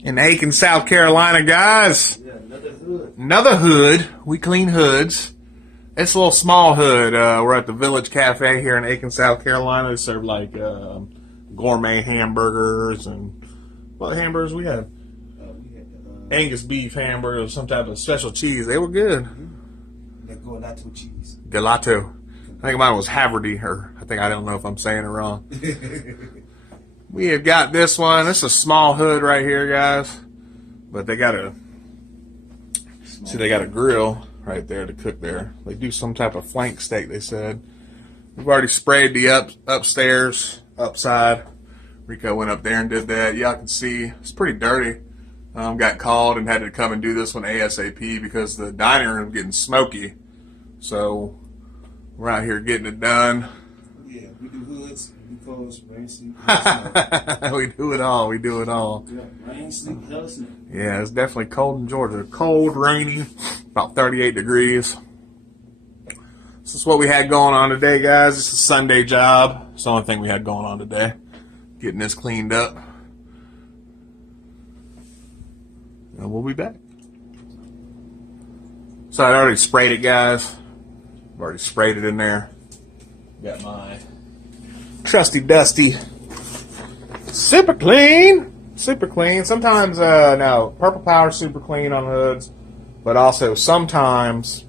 In Aiken, South Carolina, guys. Yeah, another hood. Another hood. We clean hoods. It's a little small hood. We're at the Village Cafe here in Aiken, South Carolina. They serve like gourmet hamburgers and what hamburgers we have? We had Angus beef hamburgers, some type of special cheese. They were good. that gelato cheese. Gelato. I think mine was Haverty, or I don't know if I'm saying it wrong. We have got this one. This is a small hood right here, guys. But they got a grill right there to cook there. They do some type of flank steak, they said. We've already sprayed the upstairs, upside. Rico went up there and did that. Y'all can see it's pretty dirty. Got called and had to come and do this one ASAP because the dining room is getting smoky. So we're out here getting it done. Yeah, we do hoods, we close, rain, sleep, We do it all. We do it all. yeah, rain, sleep, hell, snow. Yeah, it's definitely cold in Georgia. Cold, rainy, about 38 degrees. This is what we had going on today, guys. This is a Sunday job. It's the only thing we had going on today. Getting this cleaned up. And we'll be back. So I already sprayed it, guys. I've already sprayed it in there. Got my trusty dusty super clean. Super clean. Sometimes, no, Purple Power super clean on hoods. But also sometimes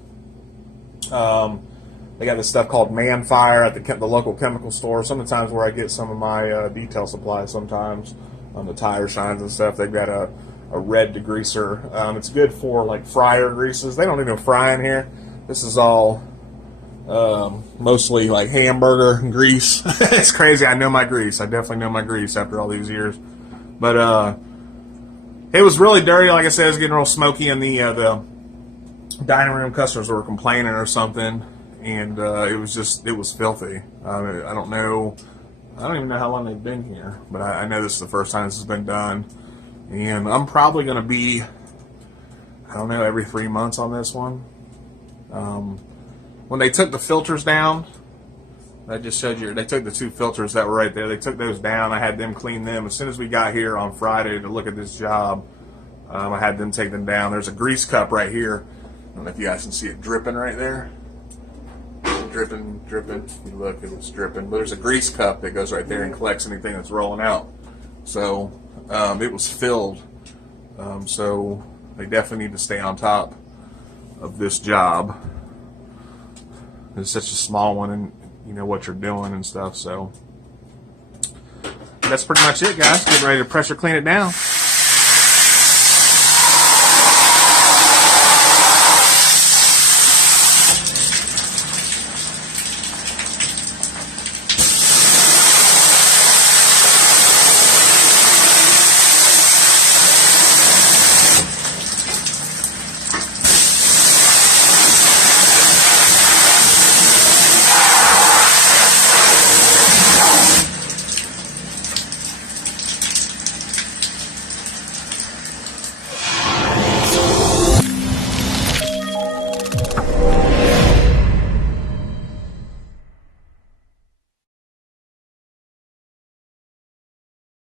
they got this stuff called Man Fire at the local chemical store. Sometimes where I get some of my detail supplies sometimes on the tire shines and stuff. They've got a red degreaser. It's good for like fryer greases. They don't need no fry in here. This is all mostly like hamburger grease. It's crazy. I know my grease. I definitely know my grease after all these years. But it was really dirty. Like I said, it was getting real smoky in the dining room. Customers were complaining or something, and it was filthy. I don't know. I don't even know how long they've been here, but I know this is the first time this has been done. And I'm probably going to be, I don't know, every 3 months on this one. When they took the filters down, I just showed you, they took the 2 filters that were right there. They took those down. I had them clean them. As soon as we got here on Friday to look at this job, I had them take them down. There's a grease cup right here. I don't know if you guys can see it dripping right there. Dripping. You look, it's dripping. But there's a grease cup that goes right there and collects anything that's rolling out. So it was filled. So they definitely need to stay on top of this job. It's such a small one, and you know what you're doing and stuff. So that's pretty much it, guys. Getting ready to pressure clean it down.